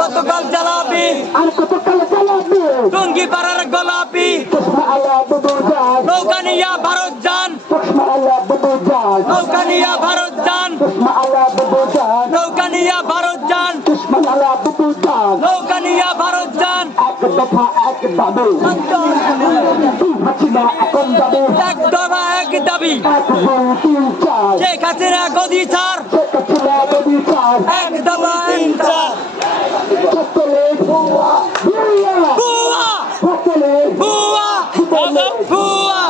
কতকাল জ্বালাবি টুঙ্গি পাড়ার গোলাপি নৌকা নিয়া ভারত যান নৌকা নিয়া ভারত যান নৌকা নিয়া ভারত যান নৌকা নিয়া ভারত যান এক দফা এক দাবি শেখ হাসিনা গদি ছাড় এক দফা এক ছাড় বুয়া বুয়া বুয়া বুয়া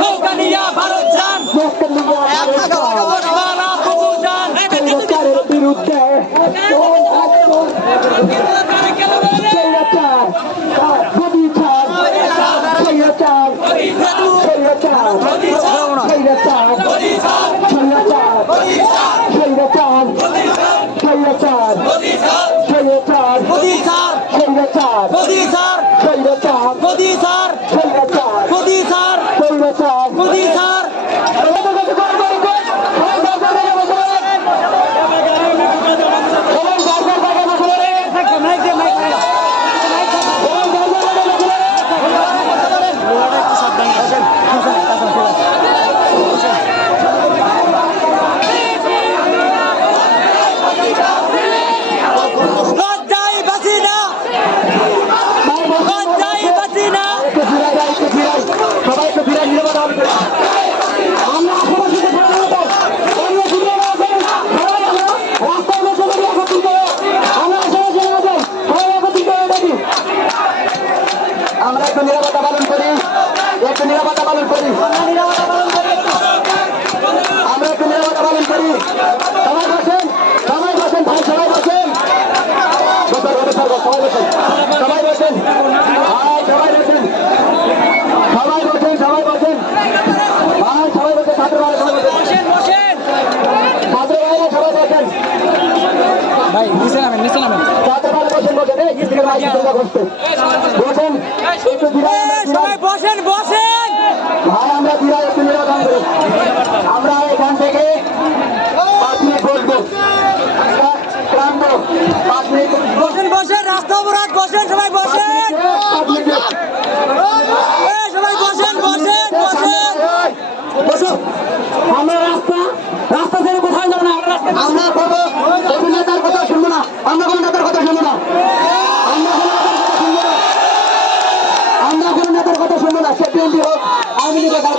নৌকা নিয়া ভারত যান বিরুদ্ধে আমরা এখান থেকে 5 মিনিট বসবো। বসেন রাস্তা অবরোধ বসেন সবাই বসেন সবাই বসেন বসেন বসেন বসো। আমরা রাস্তা ছেড়ে কোথায় যাবো না। আমরা বলবো নেতার কথা শুনবো না, আমরা কোনো নেতার কথা শুনবো না, আমরা কোনো নেতার কথা শুনবো না। সে বিএনপি হোক আওয়ামী লীগ হোক,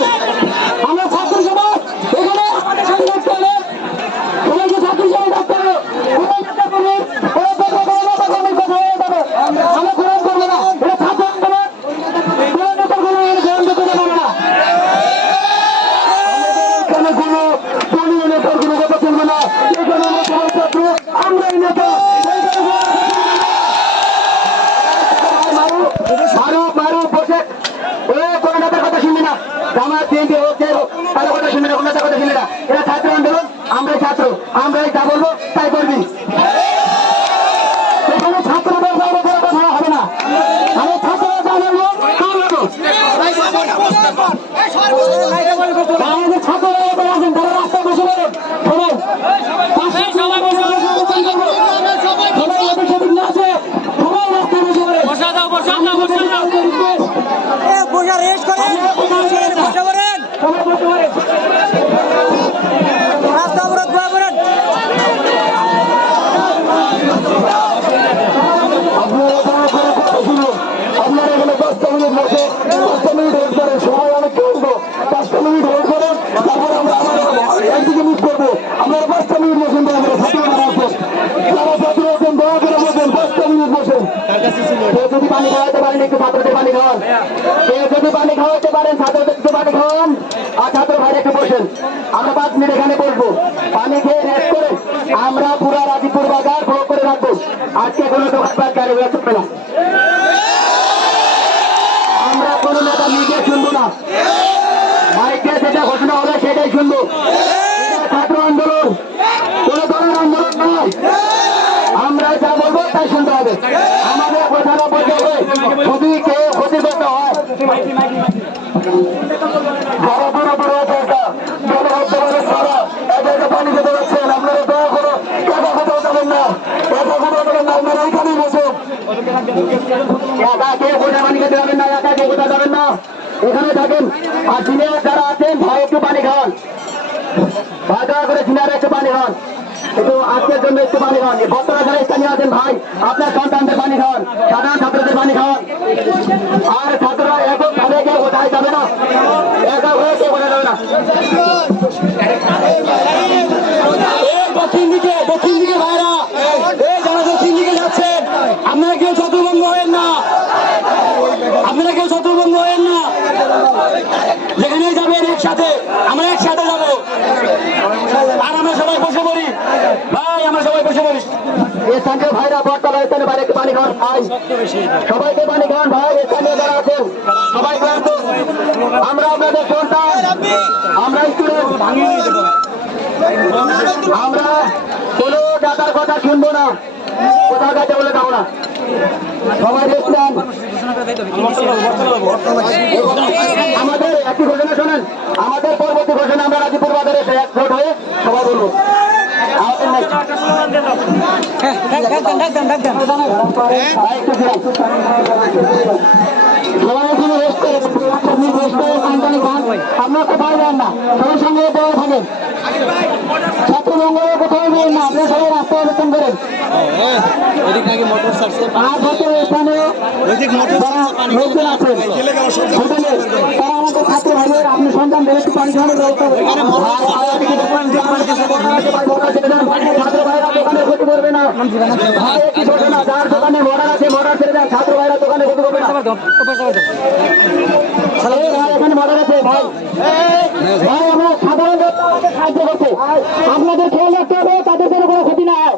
আমরা ছাত্র সমাজ এখানে আমাদের সাথে থাকতে হবে। সবাইকে ছাত্র সমাজ থাকতে হবে। আমরা গ্রহণ করবো না, এটা ছাত্র আন্দোলন, কোনো নেতার কোনো গ্রহণ করতে পারবো না। এখানে কোনো দলীয় নেতার কোনো কথা চলবে না। এখানে আমরা সবাই ছাত্র, আমরাই নেতা। জামাত বিএনপি হোক যে হোক তার কথা শুনবে না, কোনো নেতার কথা শুনবে না। এটা ছাত্র আন্দোলন, আমরাই ছাত্র, আমরাই যা বলবো তাই করবি। এখানে ছাত্রদের কথা হবে না, আমি ছাত্ররা যা বলবো তা বলবো। আমাদের ছাত্ররা আছেন তারা রাস্তায় বসে পড়েন, সবাই বসা রেস্ট করেন, বসে পড়েন, রাস্তা অবরোধ করে পড়েন। আপনারা এখানে 5 মিনিট বসে 5 মিনিট ওয়েট করেন, সময় অনেক কমবো। 5 মিনিট ওয়েট করেন, তারপর আমরা একদিকে মিট করবো। আপনারা 5 মিনিট বসেন, দয়া করে ছাত্র যারা আছেন, যারা ছাত্র আছেন দয়া করে বসেন, 5 মিনিট বসেন। কেউ যদি পানি খাওয়াতে পারেন একটু ছাত্রদের পানি খাওয়ান, কেউ যদি পানি খাওয়াতে পারেন ছাত্রদের একটু পানি খাওয়ান, আর ছাত্র ভাইরা একটু বসেন। আমরা 5 মিনিট এখানে বসবো, পানি খেয়ে রেস্ট করে আমরা পুরা রাজীপুর বাজার ব্লক করে রাখবো। আজকে কোনো দোকানপাট গাড়ি ঘোড়া চলবে না। আমরা কোনো নেতা মিডিয়া শুনবো না। মাইকে যেটা ঘোষণা হবে সেটাই শুনবো। ছাত্র আন্দোলন কোন ধরনের আন্দোলন নয়। আমরা যা বলবো তাই শুনতে হবে। আমাদের কথাটা বলতে হবে। যদি কেউ ক্ষতিগ্রস্ত হয়, যারা বড় বড় এলাকা জনগণের সারা এদেরকে পানি খেতে পারছেন, আপনারা দয়া করে একা কোথাও যাবেন না, একা কোথাও যাবেন না, আপনারা এখানেই বসুন। একা কেউ কোথায় পানি খেতে যাবেন না, একা কেউ কোথাও যাবেন না, এখানে থাকেন। আর সিনিয়র যারা আছেন ভাই একটু পানি খাওয়ান, ভাই দয়া করে সিনিয়র একটু পানি খাওয়ান, একটু আজকের জন্য একটু পানি খাওয়ান। বর্তমানে যারা স্থানীয় আছেন ভাই আপনার সন্তানদের পানি খাওয়ান, সাধারণ ছাত্রদের পানি খাওয়ান। আর ছাত্ররা এখন ভাবে কেউ কোথায় যাবে না, একা হয়ে কেউ কোথায় যাবে না। দক্ষিণ দিকে ভাইরা এই যারা দক্ষিণ দিকে যাচ্ছেন, আপনারা কেউ শত্রুভঙ্গ হয়েন না, আপনারা কেউ শত্রুভঙ্গ হয়েন না। যেখানে যাবেন একসাথে, আমরা একসাথে যাবো। আর আমরা সবাই বসে পড়ি ভাই, আমরা সবাই বসে পড়ি। স্থানীয় ভাইরা বর্তমানে স্থানীয় বাইরে একটু পানি খাওয়ান ভাই, সবাইকে পানি খাওয়ান ভাই। স্থানীয় যারা আছেন সবাই ক্লান্ত, আমরা আপনাদের সন্তান, আমরা স্টুডেন্ট, আমরা কোনো ডাকার কথা শুনবো না, কোথাও কাছে বলে যাবো না। সবাই দেখছেন আমাদের একটি ঘোষণা শোনেন, আমাদের পরবর্তী ঘোষণা আমরা রাজীপুর বাজারে একজোট হয়ে সবাই বলবো। আপনার কোথাও যান না, সবার সঙ্গে দেওয়া থাকেন, ছাত্রমঙ্গলের কোথাও যান না, আপনার সবাই রাস্তা অবস্থান করেন। স্থানীয় লোকজন আছেন হোটেলে, তারা আমাদের ছাত্র ভাইয়ের আপনি সন্তানদের একটু পানি খাওয়ানোর ব্যবস্থা ছাত্র ভাইরা দোকানে ক্ষতি করবে না। যার দোকানে মর্ডার আছে মর্ডার ছেড়ে দেন, ছাত্র ভাইরা দোকানে ক্ষতি করবে না। এখানে মর্ডার আছে ভাই, ভাই আমরা সাধারণ সাহায্য করছে, আপনাদের খেয়াল রাখতে হবে তাদের যেন কোনো ক্ষতি না হয়।